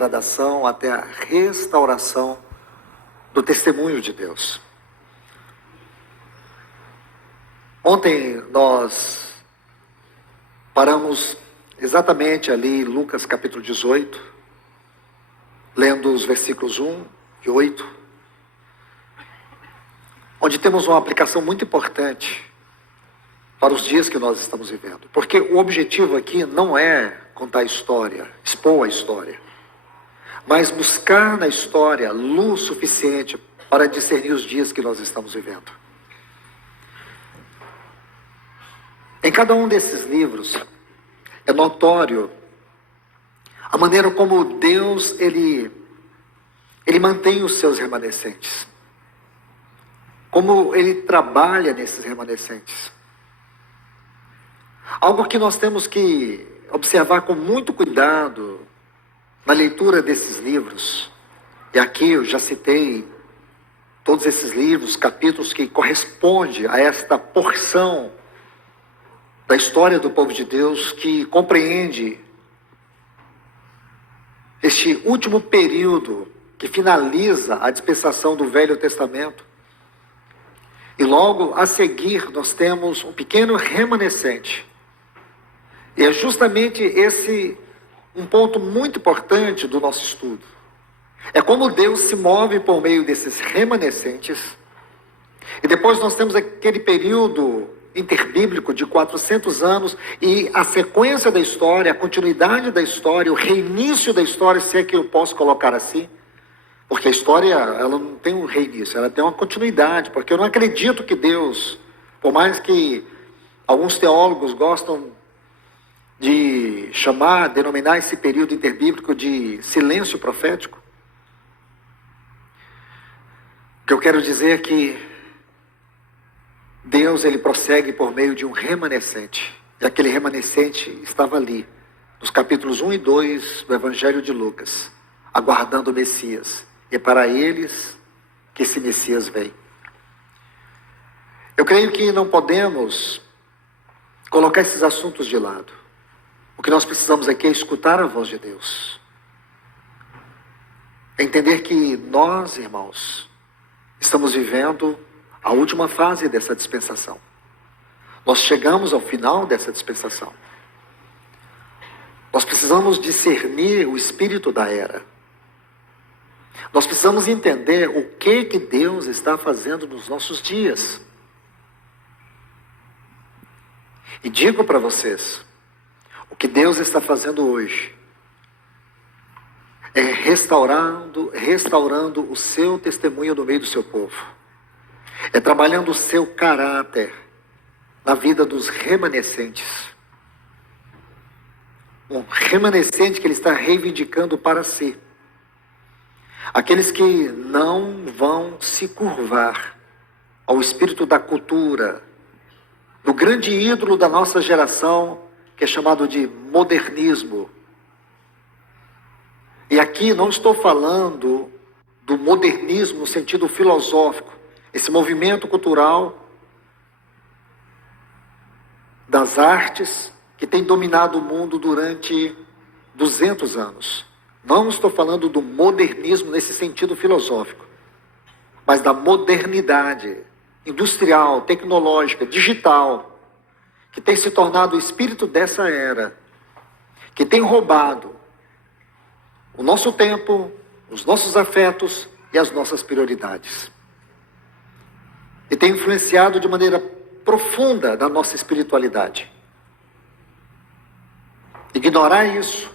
degradação até a restauração do testemunho de Deus. Ontem nós paramos exatamente ali em Lucas capítulo 18, lendo os versículos 1 e 8, onde temos uma aplicação muito importante para os dias que nós estamos vivendo. Porque o objetivo aqui não é contar a história, expor a história, mas buscar na história luz suficiente para discernir os dias que nós estamos vivendo. Em cada um desses livros é notório a maneira como Deus ele mantém os seus remanescentes, como ele trabalha nesses remanescentes. Algo que nós temos que observar com muito cuidado na leitura desses livros, e aqui eu já citei todos esses livros, capítulos que correspondem a esta porção da história do povo de Deus, que compreende este último período que finaliza a dispensação do Velho Testamento. E logo a seguir nós temos um pequeno remanescente. E é justamente esse um ponto muito importante do nosso estudo. É como Deus se move por meio desses remanescentes. E depois nós temos aquele período interbíblico de 400 anos e a sequência da história, a continuidade da história, o reinício da história, se é que eu posso colocar assim. Porque a história, ela não tem um reinício, ela tem uma continuidade. Porque eu não acredito que Deus, por mais que alguns teólogos gostam de denominar esse período interbíblico de silêncio profético, o que eu quero dizer é que Deus, ele prossegue por meio de um remanescente, e aquele remanescente estava ali, nos capítulos 1 e 2 do Evangelho de Lucas, aguardando o Messias, e é para eles que esse Messias vem. Eu creio que não podemos colocar esses assuntos de lado. O que nós precisamos aqui é escutar a voz de Deus. É entender que nós, irmãos, estamos vivendo a última fase dessa dispensação. Nós chegamos ao final dessa dispensação. Nós precisamos discernir o espírito da era. Nós precisamos entender o que Deus está fazendo nos nossos dias. E digo para vocês, o que Deus está fazendo hoje é restaurando o seu testemunho no meio do seu povo. É trabalhando o seu caráter na vida dos remanescentes. Um remanescente que ele está reivindicando para si. Aqueles que não vão se curvar ao espírito da cultura, do grande ídolo da nossa geração, que é chamado de modernismo. E aqui não estou falando do modernismo no sentido filosófico, esse movimento cultural das artes que tem dominado o mundo durante 200 anos. Não estou falando do modernismo nesse sentido filosófico, mas da modernidade industrial, tecnológica, digital, que tem se tornado o espírito dessa era, que tem roubado o nosso tempo, os nossos afetos e as nossas prioridades. E tem influenciado de maneira profunda na nossa espiritualidade. Ignorar isso,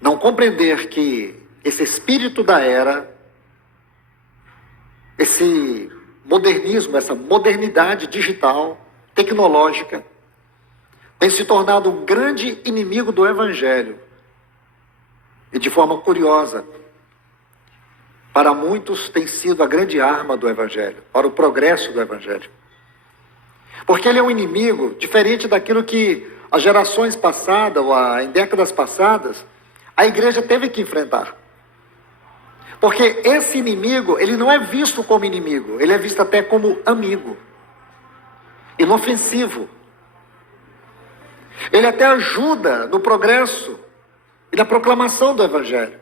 não compreender que esse espírito da era, esse modernismo, essa modernidade digital, tecnológica, tem se tornado um grande inimigo do Evangelho. E de forma curiosa, para muitos tem sido a grande arma do Evangelho, para o progresso do Evangelho. Porque ele é um inimigo diferente daquilo que as gerações passadas, ou em décadas passadas, a igreja teve que enfrentar. Porque esse inimigo, ele não é visto como inimigo, ele é visto até como amigo, inofensivo. Ele até ajuda no progresso e da proclamação do Evangelho.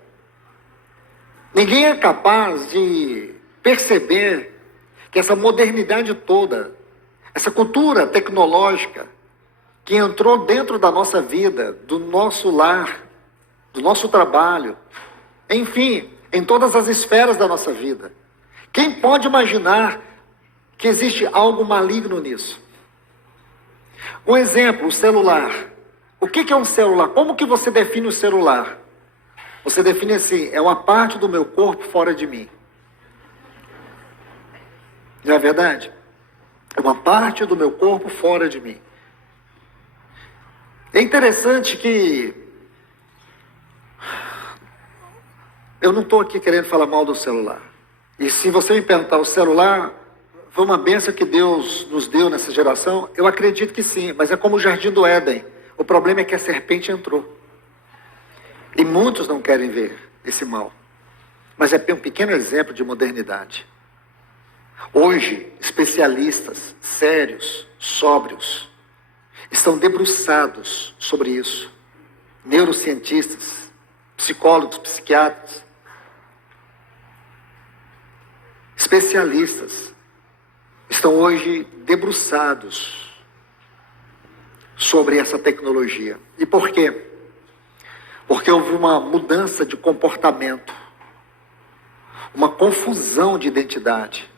Ninguém é capaz de perceber que essa modernidade toda, essa cultura tecnológica que entrou dentro da nossa vida, do nosso lar, do nosso trabalho, enfim, em todas as esferas da nossa vida. Quem pode imaginar que existe algo maligno nisso? Um exemplo, o celular. O que é um celular? Como que você define o celular? Você define assim: é uma parte do meu corpo fora de mim. Não é verdade? É uma parte do meu corpo fora de mim. É interessante que eu não estou aqui querendo falar mal do celular. E se você me perguntar, o celular foi uma bênção que Deus nos deu nessa geração? Eu acredito que sim, mas é como o Jardim do Éden. O problema é que a serpente entrou. E muitos não querem ver esse mal. Mas é um pequeno exemplo de modernidade. Hoje, especialistas sérios, sóbrios, estão debruçados sobre isso. Neurocientistas, psicólogos, psiquiatras, especialistas estão hoje debruçados sobre essa tecnologia. E por quê? Porque houve uma mudança de comportamento, uma confusão de identidade.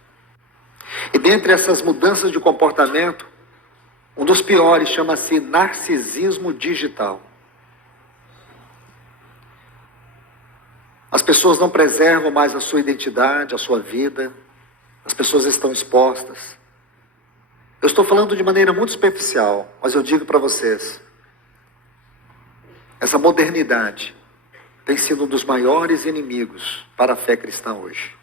E dentre essas mudanças de comportamento, um dos piores chama-se narcisismo digital. As pessoas não preservam mais a sua identidade, a sua vida. As pessoas estão expostas. Eu estou falando de maneira muito superficial, mas eu digo para vocês, essa modernidade tem sido um dos maiores inimigos para a fé cristã hoje.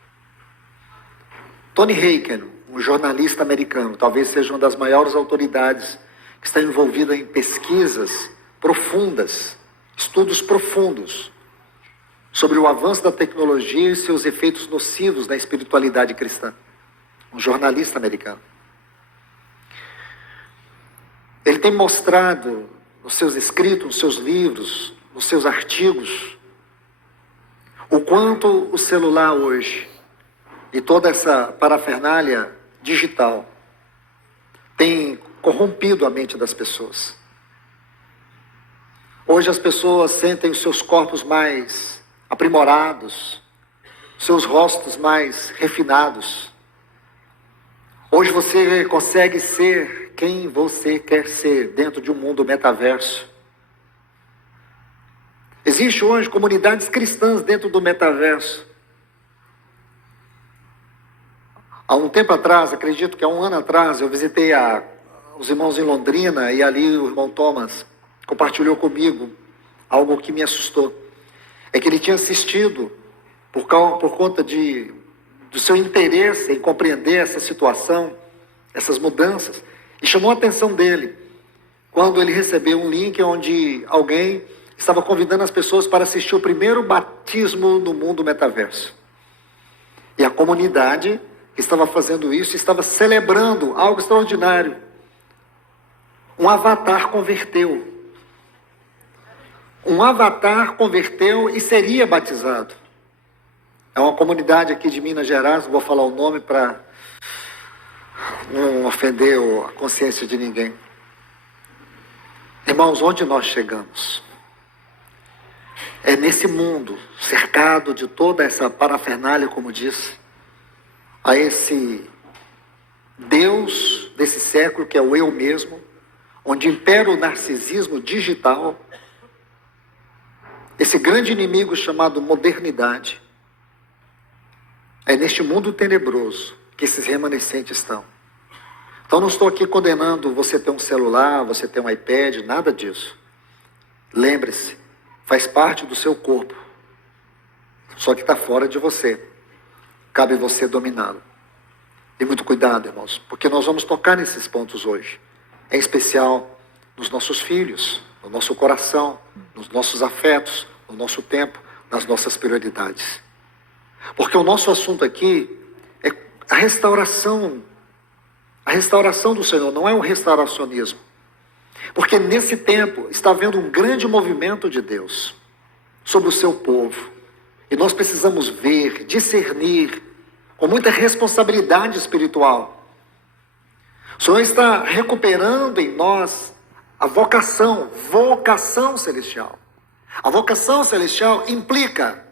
Tony Hayken, um jornalista americano, talvez seja uma das maiores autoridades que está envolvida em pesquisas profundas, estudos profundos sobre o avanço da tecnologia e seus efeitos nocivos na espiritualidade cristã. Um jornalista americano. Ele tem mostrado nos seus escritos, nos seus livros, nos seus artigos, o quanto o celular hoje e toda essa parafernália digital tem corrompido a mente das pessoas. Hoje as pessoas sentem os seus corpos mais aprimorados, seus rostos mais refinados. Hoje você consegue ser quem você quer ser dentro de um mundo metaverso. Existem hoje comunidades cristãs dentro do metaverso. Há um tempo atrás, acredito que há um ano atrás, eu visitei os irmãos em Londrina e ali o irmão Thomas compartilhou comigo algo que me assustou. É que ele tinha assistido, por conta do seu interesse em compreender essa situação, essas mudanças, e chamou a atenção dele quando ele recebeu um link onde alguém estava convidando as pessoas para assistir o primeiro batismo no mundo metaverso. E a comunidade que estava fazendo isso estava celebrando algo extraordinário. Um avatar converteu. Um avatar converteu e seria batizado. É uma comunidade aqui de Minas Gerais, não vou falar o nome para não ofender a consciência de ninguém. Irmãos, onde nós chegamos? É nesse mundo, cercado de toda essa parafernália, como disse, a esse Deus desse século, que é o eu mesmo, onde impera o narcisismo digital, esse grande inimigo chamado modernidade. É neste mundo tenebroso que esses remanescentes estão. Então não estou aqui condenando você ter um celular, você ter um iPad, nada disso. Lembre-se, faz parte do seu corpo, só que está fora de você. Cabe você dominá-lo. E muito cuidado, irmãos, porque nós vamos tocar nesses pontos hoje. Em especial nos nossos filhos, no nosso coração, nos nossos afetos, no nosso tempo, nas nossas prioridades. Porque o nosso assunto aqui é a restauração do Senhor, não é um restauracionismo. Porque nesse tempo está havendo um grande movimento de Deus. sobre o seu povo. E nós precisamos ver, discernir, com muita responsabilidade espiritual. O Senhor está recuperando em nós a vocação celestial. A vocação celestial implica